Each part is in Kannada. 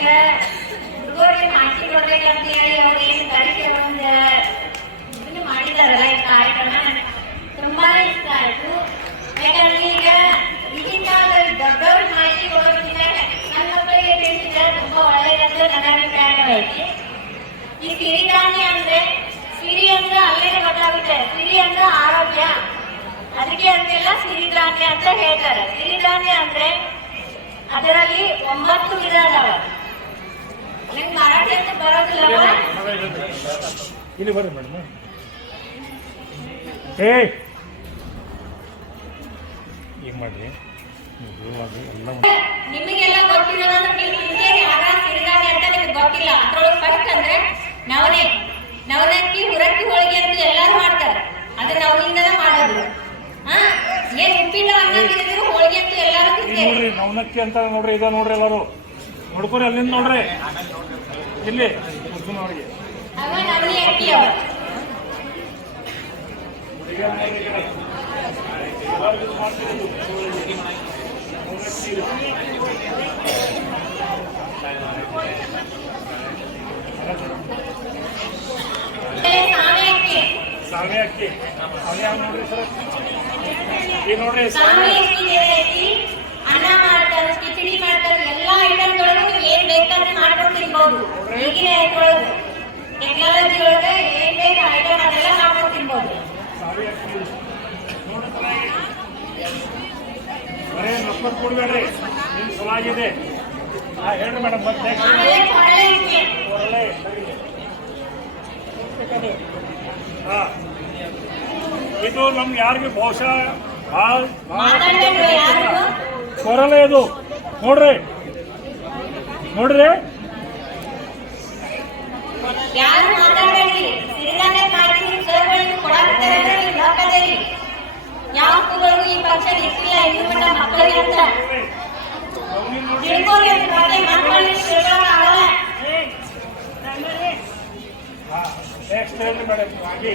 ಹುಡುಗರಿಗೆ ಮಾಹಿತಿ ಕೊಡ್ಬೇಕಂತ ಹೇಳಿ ಅವ್ರು ಏನು ಕಾರ್ಯಕ್ರಮ ಒಂದು ಮಾಡಿದಾರಲ್ಲ ಈ ಕಾರ್ಯಕ್ರಮ. ತುಂಬಾ ಇಷ್ಟ ಆಯಿತು. ಯಾಕಂದ್ರೆ ಈಗ ಈಗಿನ ಮಾಹಿತಿ ಕೊಡೋದ್ರಿಂದ ನನ್ನ ಮಕ್ಕಳಿಗೆ ತಿಳಿಸಿದ್ರೆ ತುಂಬ ಒಳ್ಳೆಯದಂತ ನನ್ನ ಅಭಿಪ್ರಾಯಗಳೈತಿ ಈ ಸಿರಿಧಾನ್ಯ ಅಂದ್ರೆ, ಸಿರಿ ಅಲ್ಲೇ ಗೊತ್ತಾಗುತ್ತೆ ಸಿರಿ ಆರೋಗ್ಯ. ಅದಕ್ಕೆ ಅಂತೆಲ್ಲ ಸಿರಿಧಾನ್ಯ ಅಂತ ಹೇಳ್ತಾರೆ. ಸಿರಿಧಾನ್ಯ ಅಂದ್ರೆ ಅದರಲ್ಲಿ ಒಂಬತ್ತು ವಿಧ ಅದಾವ. ಇಲ್ಲಿ ಬರ್ರಿ ಮೇಡಮ್. ಏ ಈಗ ಮಾಡ್ರಿ? ನಿಮಗೆಲ್ಲ ಗೊತ್ತಿರೋದನ್ನ ನೀವು ತಿಂತೀರಿ ಆಗ ಸಿರಿಧಾನ್ಯ ಅಂತ ನಿಮ್ಗೆ ಗೊತ್ತಿಲ್ಲ. ಅದ್ರೊಳಗೆ ಫಸ್ಟ್ ಅಂದ್ರೆ ನವನೆ ನವನಕ್ಕಿ ಹುರಕ್ಕಿ ಹೋಳಿಗೆ ಅಂತ ಎಲ್ಲರೂ ಮಾಡ್ತಾರೆ. ಅದು ನವನಿಂದ ಮಾಡೋದು. ಹಾ? ಏನ್ ಉಪ್ಪಿಟ್ಟು ಅನ್ನ ತಿಂದಿದ್ರು ಹೋಳಿಗೆ ಅಂತ ಎಲ್ಲರೂ ತಿಂತಾರೆ. ನವನಕ್ಕಿ ಅಂತ ನೋಡ್ರಿ ಇದ ನೋಡ್ರಿ ಎಲ್ಲರೂ. ನೋಡ್ಕೊರಿ ಅಲ್ಲಿಂದ ನೋಡ್ರಿ ಇಲ್ಲಿ ಅರ್ಜುನ ಅವ್ರಿಗೆ ಅವ ನವನಿ ಅಕ್ಕಿ ಅವ ಎಲ್ಲರೂ use ಮಾಡ್ತಿರೋದು. ಆಮೇಲೆ ಸಾವೆ ಅಕ್ಕಿ ಸಾವೆ ಅಕ್ಕಿ ಅವು ಯಾವ ನೋಡ್ರಿ ಸರ್ ಈಗ ನೋಡ್ರಿ ಟೆಕ್ನಾಲಜಿ ಒಳಗೆ ಏನ್ ಬೇಕು ಐಟಮ್ ಅದೆಲ್ಲ ಮಾಡ್ಕೊಂಡು ತಿನ್ಬೋದು. ಬರೇ ಕೊಡ್ಬೇಡ್ರಿ ನಿಮ್ ಸಲುವಾಗಿದೆ. ಹಾ ಹೇಳ್ರಿ ಮೇಡಮ್ ಮತ್ತೆ ಆಮೇಲೆ ಒಳ್ಳೆ ಹಾ. ಇದು ನಮ್ಗೆ ಯಾರಿಗೆ ಬಹುಶಃ ಭಾಳ ಕೊರಲೆ ಇದು. ನೋಡ್ರಿ. ನೋಡ್ರಿ. ಯಾರು ಮಾತಾಡಬೇಡಿ ಸಿರಿಧಾನ್ಯ ಮಾಡ್ತೀನಿ ಸರ್ಗಳಿಗೆ ಕೊಡಾಕ್ತಾರೆ ಅಂದ್ರೆ ನೀವು ಹಾಕದೇರಿ ಯಾವ ಸ್ಕೂಲ್ಗಳಿಗೂ ಈ ಫಂಕ್ಷನ್ ಇಟ್ಟಿಲ್ಲ ಇನ್ನು ಮಟ್ಟ ಮಕ್ಕಳಿಗೆ ಅಂತ ತಿಳ್ಕೊರಿ ಅದ್ರ ಬಗ್ಗೆ ಮಕ್ಕಳಿಗೆ ತಿಳ್ಕೊಳಕ್ಕಾಗಲ್ಲ ನೆಕ್ಸ್ಟ್ ಹೇಳ್ರಿ ಮೇಡಮ್ ಹಾಗೆ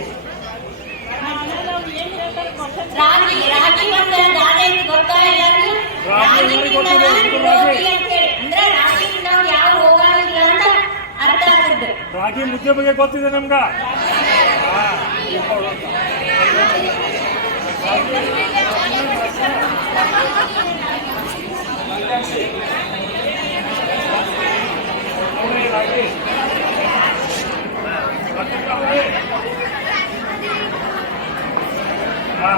ರಾಗಿ ರಾಗಿ ಅಂದ್ರೆ ದಾದ ಐತಿ ಗೊತ್ತಾ ಎಲ್ಲರಿಗೂ ರಾಗಿ ರಾಗಿ ಗೊತ್ತಿದೆ, ರಾಗಿ ಮುದ್ದೆ ಬಗ್ಗೆ ಗೊತ್ತಿದೆ ನಮ್ಗ ಹಾ, ಇರ್ಬೋದು ಅಂತ. ನೋಡ್ರಿ ರಾಗಿ. ಗೊತ್ತಿರ್ತಾವ್ರಿ? ಹಾ,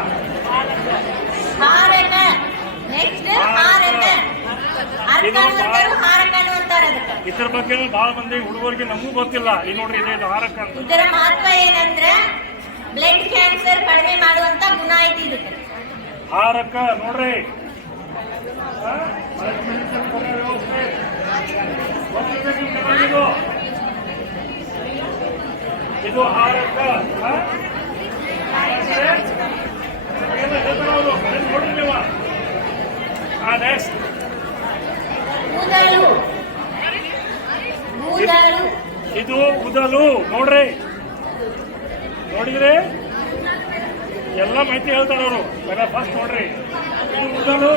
ಹಾರಕ ನೆಕ್ಸ್ಟ್ ಇದ್ರ ಬಗ್ಗೆ ಬಹಳ ಮಂದಿ ಹುಡುಗರಿಗೆ ನಮಗೂ ಗೊತ್ತಿಲ್ಲ ಈ ನೋಡ್ರಿ ಇದೆ ಇದು ಹಾರಕ್ಕ ಅಂತ ಇದರ ಮಹತ್ವ ಏನಂದ್ರೆ ಬ್ಲಡ್ ಕ್ಯಾನ್ಸರ್ ಕಡಿಮೆ ಮಾಡುವಂತ ಗುಣ ಐತಿ ಇದಕ್ಕೆ ಹಾರಕ್ಕ ನೋಡ್ರಿ ಇದು. ಇದು ಹಾರಕ್ಕ ಹಾ? ಎಲ್ಲ ಹೇಳ್ತಾರೆ ಅವ್ರು. ಇದು ನೋಡ್ರಿ ನೀವು ನೆಕ್ಸ್ಟ್ ಇದು ಉದಲು ನೋಡ್ರಿ. ನೋಡಿದ್ರಿ ಎಲ್ಲ ಮಾಹಿತಿ ಹೇಳ್ತಾರ ಅವರು. ಫಸ್ಟ್ ನೋಡ್ರಿ. ಇದು ಉದಲು